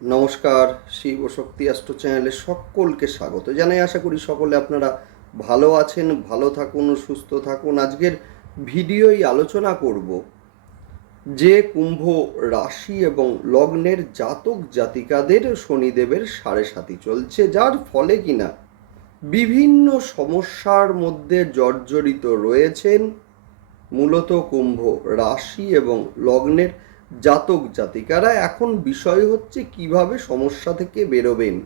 নমস্কার, শিব শক্তি অ্যাস্ট্রো চ্যানেলে সকলকে স্বাগত জানাই। আশা করি সকলে আপনারা ভালো আছেন, ভালো থাকুন, সুস্থ থাকুন। আজকের ভিডিওই আলোচনা করব যে কুম্ভ রাশি এবং লগ্নের জাতক জাতিকাদের শনিদেবের সাড়ে সাতি চলছে, যার ফলে কিনা বিভিন্ন সমস্যার মধ্যে জর্জরিত রয়েছেন মূলত কুম্ভ রাশি এবং লগ্নের জাতক জাতিকারা এখন বিষয় হচ্ছে কীভাবে সমস্যা থেকে বেরোবেন।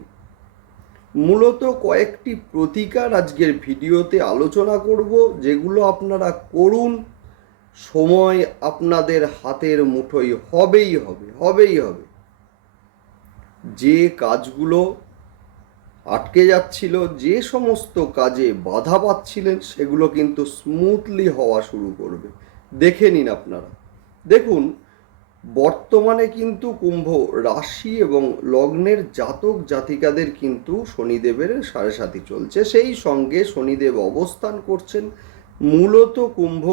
মূলত কয়েকটি প্রতিকার আজকের ভিডিওতে আলোচনা করব, যেগুলো আপনারা করুন। সময় আপনাদের হাতের মুঠোয় হবেই হবে হবেই হবে। যে কাজগুলো আটকে যাচ্ছিল, যে সমস্ত কাজে বাধা পাচ্ছিলেন, সেগুলো কিন্তু স্মুথলি হওয়া শুরু করবে। দেখে নিন আপনারা। দেখুন বর্তমানে কিন্তু কুম্ভ রাশি এবং লগ্নের জাতক জাতিকাদের কিন্তু শনিদেবের সাড়ে সাথী চলছে। সেই সঙ্গে শনিদেব অবস্থান করছেন মূলত কুম্ভ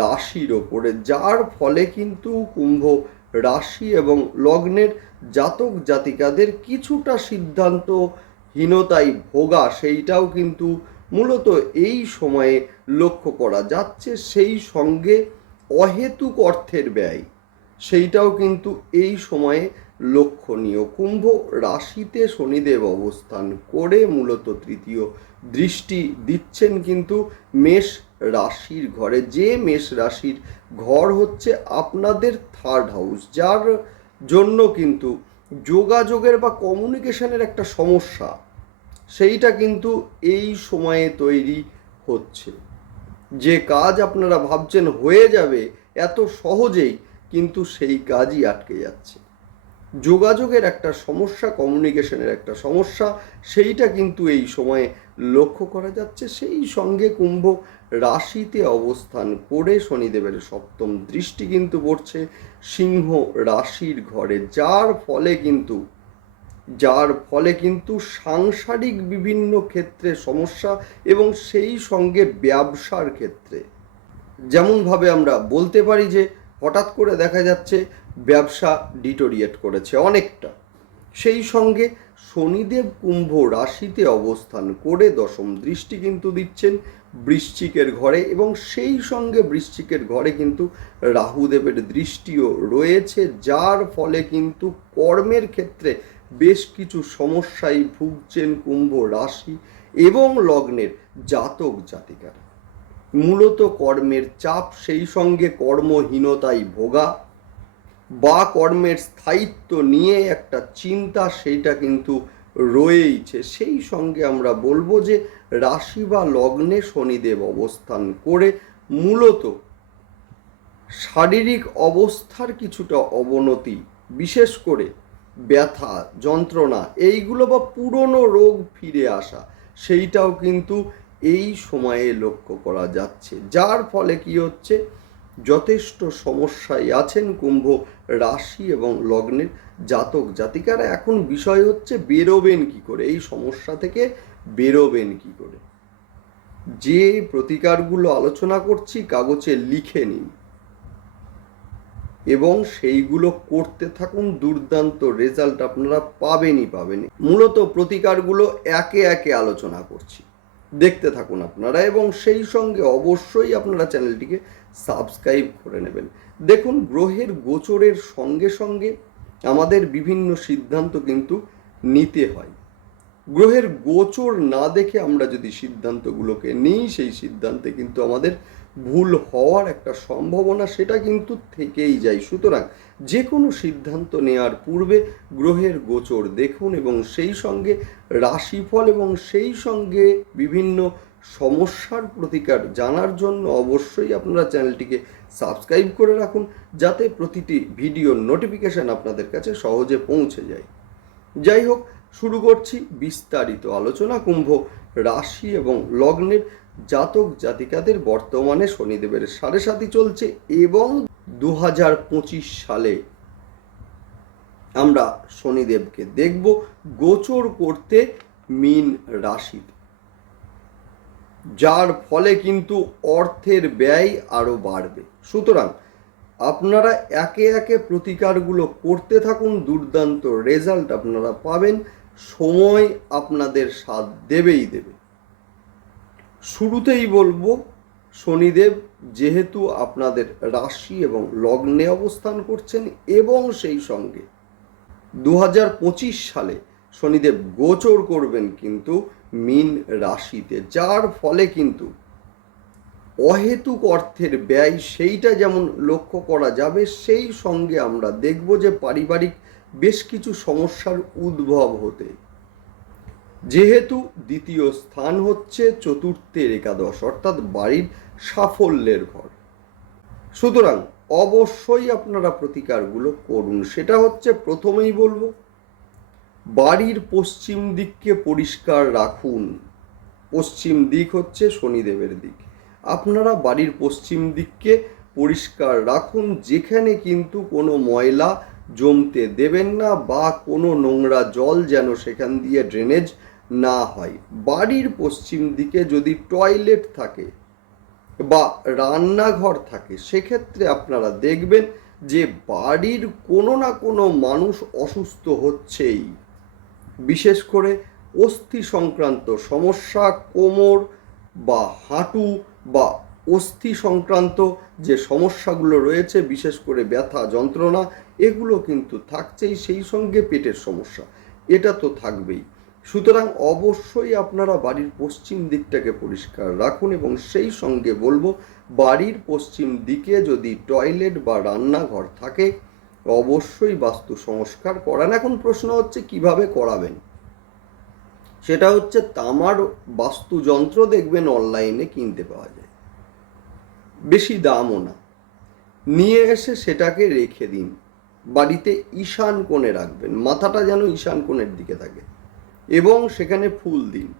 রাশির ওপরে, যার ফলে কিন্তু কুম্ভ রাশি এবং লগ্নের জাতক জাতিকাদের কিছুটা সিদ্ধান্তহীনতায় ভোগা, সেইটাও কিন্তু মূলত এই সময়ে লক্ষ্য করা যাচ্ছে। সেই সঙ্গে অহেতুক অর্থের ব্যয় সেইটাও কিন্তু এই সময়ে লক্ষণীয়। কুম্ভ রাশিতে শনিদেব অবস্থান করে মূলত তৃতীয় দৃষ্টি দিচ্ছেন কিন্তু মেষ রাশির ঘরে। যে মেষ রাশির ঘর হচ্ছে আপনাদের থার্ড হাউস যার জন্য কিন্তু যোগাযোগের বা কমিউনিকেশনের একটা সমস্যা, সেইটা কিন্তু এই সময়ে তৈরি হচ্ছে। যে কাজ আপনারা ভাবছেন হয়ে যাবে, এত সহজেই কিন্তু সেই কাজই আটকে যাচ্ছে। যোগাযোগের একটা সমস্যা কমিউনিকেশনের একটা সমস্যা, সেইটা কিন্তু এই সময়ে লক্ষ্য করা যাচ্ছে। সেই সঙ্গে কুম্ভ রাশিতে অবস্থান করে শনিদেবের সপ্তম দৃষ্টি কিন্তু পড়ছে সিংহ রাশির ঘরে। যার ফলে কিন্তু, যার ফলে কিন্তু সাংসারিক বিভিন্ন ক্ষেত্রে সমস্যা এবং সেই সঙ্গে ব্যবসার ক্ষেত্রে। যেমনভাবে আমরা বলতে পারি যে হঠাৎ করে দেখা যাচ্ছে ব্যবসা ডিটোরিয়েট করেছে অনেকটা। সেই সঙ্গে শনিদেব কুম্ভ রাশিতে অবস্থান করে দশম দৃষ্টি কিন্তু দিচ্ছেন বৃশ্চিকের ঘরে এবং সেই সঙ্গে বৃশ্চিকের ঘরে কিন্তু রাহুদেবের দৃষ্টিও রয়েছে, যার ফলে কিন্তু কর্মের ক্ষেত্রে বেশ কিছু সমস্যায় ভুগছেন কুম্ভ রাশি এবং লগ্নের জাতক জাতিকারা। মূলত কর্মের চাপ, সেই সঙ্গে কর্মহীনতায় ভোগা। বা কর্মের স্থায়িত্ব নিয়ে একটা চিন্তা, সেইটা কিন্তু রয়েইছে। সেই সঙ্গে আমরা বলব যে, রাশি বা লগ্নে শনিদেব অবস্থান করে মূলত শারীরিক অবস্থার কিছুটা অবনতি, বিশেষ করে ব্যথা, যন্ত্রণা, এইগুলো বা পুরনো রোগ ফিরে আসা, সেইটাও কিন্তু এই সময়ে লক্ষ্য করা যাচ্ছে। যার ফলে কি হচ্ছে? যথেষ্ট সমস্যায় আছেন কুম্ভ রাশি এবং লগ্নের জাতক জাতিকারা। এখন বিষয় হচ্ছে, বেরোবেন কি করে? এই সমস্যা থেকে বেরোবেন কি করে? যে প্রতিকারগুলো আলোচনা করছি, কাগজে লিখে নিন। এবং সেইগুলো করতে থাকুন, দুর্দান্ত রেজাল্ট আপনারা পাবেনই পাবেন মূলত প্রতিকারগুলো একে একে আলোচনা করছি। দেখতে থাকুন আপনারা এবং সেই সঙ্গে অবশ্যই আপনারা চ্যানেলটিকে সাবস্ক্রাইব করে নেবেন। দেখুন, গ্রহের গোচরের সঙ্গে সঙ্গে আমাদের বিভিন্ন সিদ্ধান্ত কিন্তু নিতে হয়। গ্রহের গোচর না দেখে আমরা যদি সিদ্ধান্তগুলোকে নিই, সেই সিদ্ধান্তে কিন্তু আমাদের ভুল হওয়ার একটা সম্ভাবনা সেটা কিন্তু থেকেই যায়। সুতরাং যে কোনো সিদ্ধান্ত নেওয়ার পূর্বে গ্রহের গোচর দেখুন এবং সেই সঙ্গে রাশিফল এবং সেই সঙ্গে বিভিন্ন সমস্যার প্রতিকার জানার জন্য অবশ্যই আপনারা চ্যানেলটিকে সাবস্ক্রাইব করে রাখুন যাতে প্রতিটি ভিডিওর নোটিফিকেশান আপনাদের কাছে সহজে পৌঁছে যায়। যাই হোক, শুরু করছি বিস্তারিত আলোচনা। কুম্ভ রাশি এবং লগ্নের জাতক জাতিকাদের বর্তমানে শনিদেবের সাড়ে সাথী চলছে এবং দু হাজার পঁচিশ সালে আমরা শনিদেবকে দেখব গোচর করতে মিন রাশিতে যার ফলে কিন্তু অর্থের ব্যয় আরও বাড়বে। সুতরাং আপনারা একে একে প্রতিকারগুলো করতে থাকুন, দুর্দান্ত রেজাল্ট আপনারা পাবেন, সময় আপনাদের সাথ দেবেই দেবে। শুরুতেই বলব, শনিদেব যেহেতু আপনাদের রাশি এবং লগ্নে অবস্থান করছেন এবং সেই সঙ্গে দু হাজার পঁচিশ সালে শনিদেব গোচর করবেন কিন্তু মিন রাশিতে, যার ফলে কিন্তু অহেতুক অর্থের ব্যয় সেইটা যেমন লক্ষ্য করা যাবে, সেই সঙ্গে আমরা দেখব যে পারিবারিক বেশ কিছু সমস্যার উদ্ভব হতে যেহেতু দ্বিতীয় স্থান হচ্ছে চতুর্থের একাদশ, অর্থাৎ বাড়ির সাফল্যের ঘর। সুতরাং অবশ্যই আপনারা প্রতিকারগুলো করুন। সেটা হচ্ছে প্রথমেই বলব, বাড়ির পশ্চিম দিককে পরিষ্কার রাখুন। পশ্চিম দিক হচ্ছে শনিদেবের দিক। আপনারা বাড়ির পশ্চিম দিককে পরিষ্কার রাখুন, যেখানে কিন্তু কোনো ময়লা জমতে দেবেন না বা কোনো নোংরা জল যেন সেখান দিয়ে ড্রেনেজ না হয়। বাড়ির পশ্চিম দিকে যদি টয়লেট থাকে বা রান্নাঘর থাকে, সেক্ষেত্রে আপনারা দেখবেন যে বাড়ির কোনো না কোনো মানুষ অসুস্থ হচ্ছেই। বিশেষ করে অস্থি সংক্রান্ত সমস্যা, কোমর বা হাঁটু বা অস্থি সংক্রান্ত যে সমস্যাগুলো রয়েছে, বিশেষ করে ব্যথা, যন্ত্রণা, এগুলো কিন্তু থাকছেই সেই সঙ্গে পেটের সমস্যা। এটা তো থাকবেই। সুতরাং অবশ্যই আপনারা বাড়ির পশ্চিম দিকটাকে পরিষ্কার রাখুন এবং সেই সঙ্গে বলব, বাড়ির পশ্চিম দিকে যদি টয়লেট বা রান্নাঘর থাকে, অবশ্যই বাস্তু সংস্কার করান। এখন প্রশ্ন হচ্ছে, কীভাবে করাবেন? সেটা হচ্ছে, তামার বাস্তুযন্ত্র দেখবেন অনলাইনে কিনতে পাওয়া যায়। বেশি দামও না। নিয়ে এসে সেটাকে রেখে দিন। বাড়িতে ঈশান কোণে রাখবেন। মাথাটা যেন ঈশান কোণের দিকে থাকে। এবং সেখানে ফুল দিন।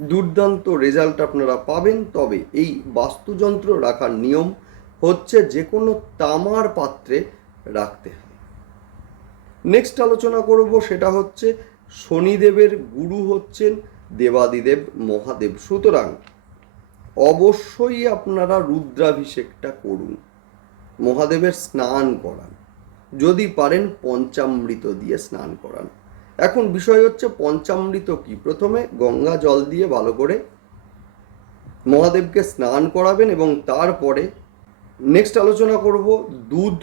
দুর্দান্ত রেজাল্ট আপনারা পাবেন। তবে এই বাস্তুযন্ত্র রাখার নিয়ম হচ্ছে যে কোনো তামার পাত্রে রাখতে হয়। নেক্সট আলোচনা করব সেটা হচ্ছে শনিদেবের গুরু হচ্ছেন দেবাদিদেব মহাদেব। সুতরাং অবশ্যই আপনারা রুদ্রাভিষেকটা করুন। মহাদেবের স্নান করান। যদি পারেন পঞ্চামৃত দিয়ে স্নান করান। এখন বিষয় হচ্ছে পঞ্চামৃত কি? প্রথমে গঙ্গা জল দিয়ে ভালো করে মহাদেবকে স্নান করাবেন এবং তারপরে নেক্সট আলোচনা করব দুধ।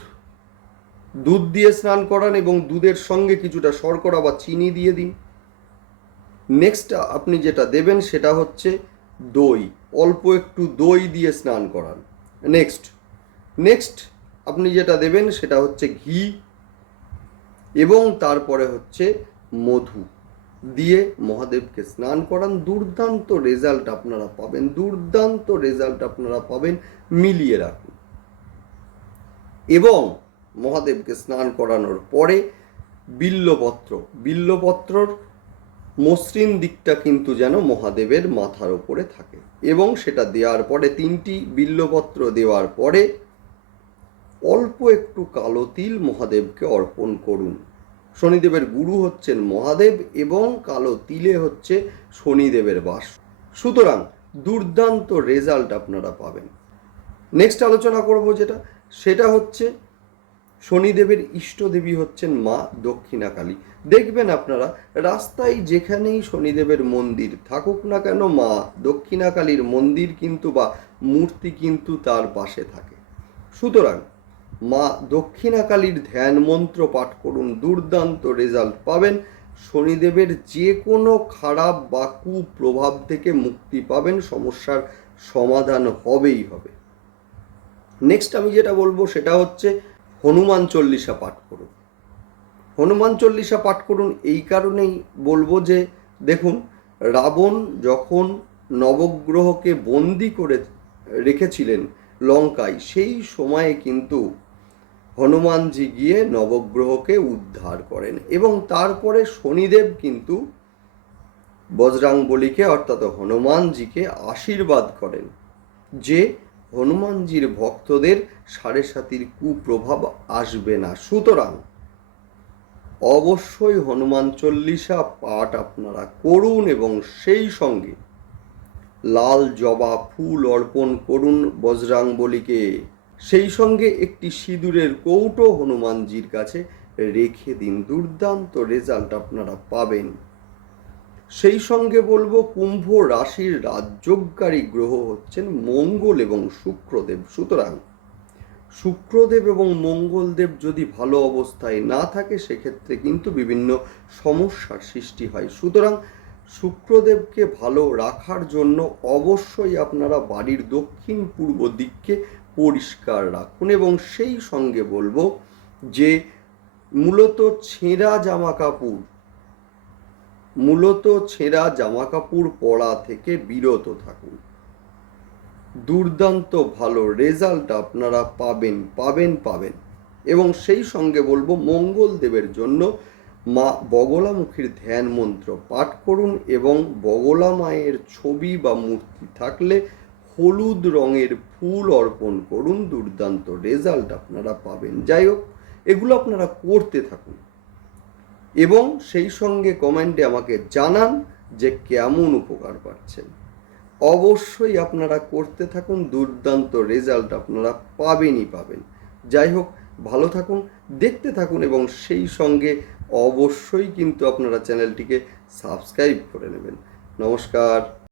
দুধ দিয়ে স্নান করান এবং দুধের সঙ্গে কিছুটা শর্করা বা চিনি দিয়ে দিন। নেক্সট আপনি যেটা দেবেন সেটা হচ্ছে দই। অল্প একটু দই দিয়ে স্নান করান। নেক্সট নেক্সট আপনি যেটা দেবেন সেটা হচ্ছে ঘি এবং তারপরে হচ্ছে মধু দিয়ে মহাদেবকে স্নান করান। দুর্দান্ত রেজাল্ট আপনারা পাবেন। দুর্দান্ত রেজাল্ট আপনারা পাবেন। মিলিয়ে রাখুন। এবং মহাদেবকে স্নান করানোর পরে বিল্লপত্র। বিল্লপত্রর মসৃণ দিকটা কিন্তু যেন মহাদেবের মাথার ওপরে থাকে। এবং সেটা দেওয়ার পরে, তিনটি বিল্লপত্র দেওয়ার পরে অল্প একটু কালো তিল মহাদেবকে অর্পণ করুন। শনিদেবের গুরু হচ্ছেন মহাদেব এবং কালো তিলে হচ্ছে শনিদেবের বাস। সুতরাং দুর্দান্ত রেজাল্ট আপনারা পাবেন। নেক্সট আলোচনা করব যেটা, সেটা হচ্ছে শনিদেবের ইষ্টদেবী হচ্ছেন মা দক্ষিণাকালী। দেখবেন আপনারা, রাস্তায় যেখানেই শনিদেবের মন্দির থাকুক না কেন, মা দক্ষিণাকালীর মন্দির কিন্তু বা মূর্তি কিন্তু তার পাশে থাকে। সুতরাং মা দক্ষিণাকালীর ধ্যান মন্ত্র পাঠ করুন, দুর্দান্ত রেজাল্ট পাবেন। শনিদেবের যে কোনো খারাপ বা কুপ্রভাব থেকে মুক্তি পাবেন, সমস্যার সমাধান হবেই হবে। নেক্সট আমি যেটা বলব সেটা হচ্ছে হনুমান চল্লিশা পাঠ করুন। হনুমান চল্লিশা পাঠ করুন, এই কারণেই বলব যে, দেখুন, রাবণ যখন নবগ্রহকে বন্দি করে রেখেছিলেন লঙ্কায়, সেই সময়ে কিন্তু হনুমানজি গিয়ে নবগ্রহকে উদ্ধার করেন এবং তারপরে শনিদেব কিন্তু বজরাংবলীকে অর্থাৎ হনুমানজিকে আশীর্বাদ করেন যে হনুমানজির ভক্তদের সাড়ে সাতির কুপ্রভাব আসবে না। সুতরাং অবশ্যই হনুমান চল্লিশা পাঠ আপনারা করুন এবং সেই সঙ্গে লাল জবা ফুল অর্পণ করুন বজরাংবলীকে সেই সঙ্গে একটি সিঁদুরের কৌটো হনুমানজির কাছে রেখে দিন। দুর্দান্ত রেজাল্ট আপনারা পাবেন। সেই সঙ্গে বলব কুম্ভ রাশির রাজ্যকারী গ্রহ হচ্ছেন মঙ্গল এবং শুক্রদেব। সুতরাং শুক্রদেব এবং মঙ্গলদেব যদি ভালো অবস্থায় না থাকে, সেক্ষেত্রে কিন্তু বিভিন্ন সমস্যার সৃষ্টি হয়। সুতরাং শুক্রদেবকে ভালো রাখার জন্য অবশ্যই আপনারা বাড়ির দক্ষিণ পূর্ব দিককে পরিষ্কার রাখুন এবং সেই সঙ্গে বলব যে মূলত ছেঁড়া জামা কাপড় মূলত ছেঁড়া জামা কাপড় পরা থেকে বিরত থাকুন। দুর্দান্ত ভালো রেজাল্ট আপনারা পাবেন পাবেন পাবেন। এবং সেই সঙ্গে বলব মঙ্গল দেবের জন্য মা বগলামুখীর ধ্যান মন্ত্র পাঠ করুন এবং বগলা মায়ের ছবি বা মূর্তি থাকলে হলুদ রঙের ফুল অর্পণ করুন, দুর্দান্ত রেজাল্ট আপনারা পাবেন। যাই হোক, এগুলো আপনারা করতে থাকুন। এবং সেই সঙ্গে কমেন্টে আমাকে জানান যে কেমন উপকার পাচ্ছেন। অবশ্যই আপনারা করতে থাকুন, দুর্দান্ত রেজাল্ট আপনারা পাবেনই পাবেন। যাই হোক, ভালো থাকুন, দেখতে থাকুন এবং সেই সঙ্গে অবশ্যই কিন্তু আপনারা চ্যানেলটিকে সাবস্ক্রাইব করে নেবেন। নমস্কার।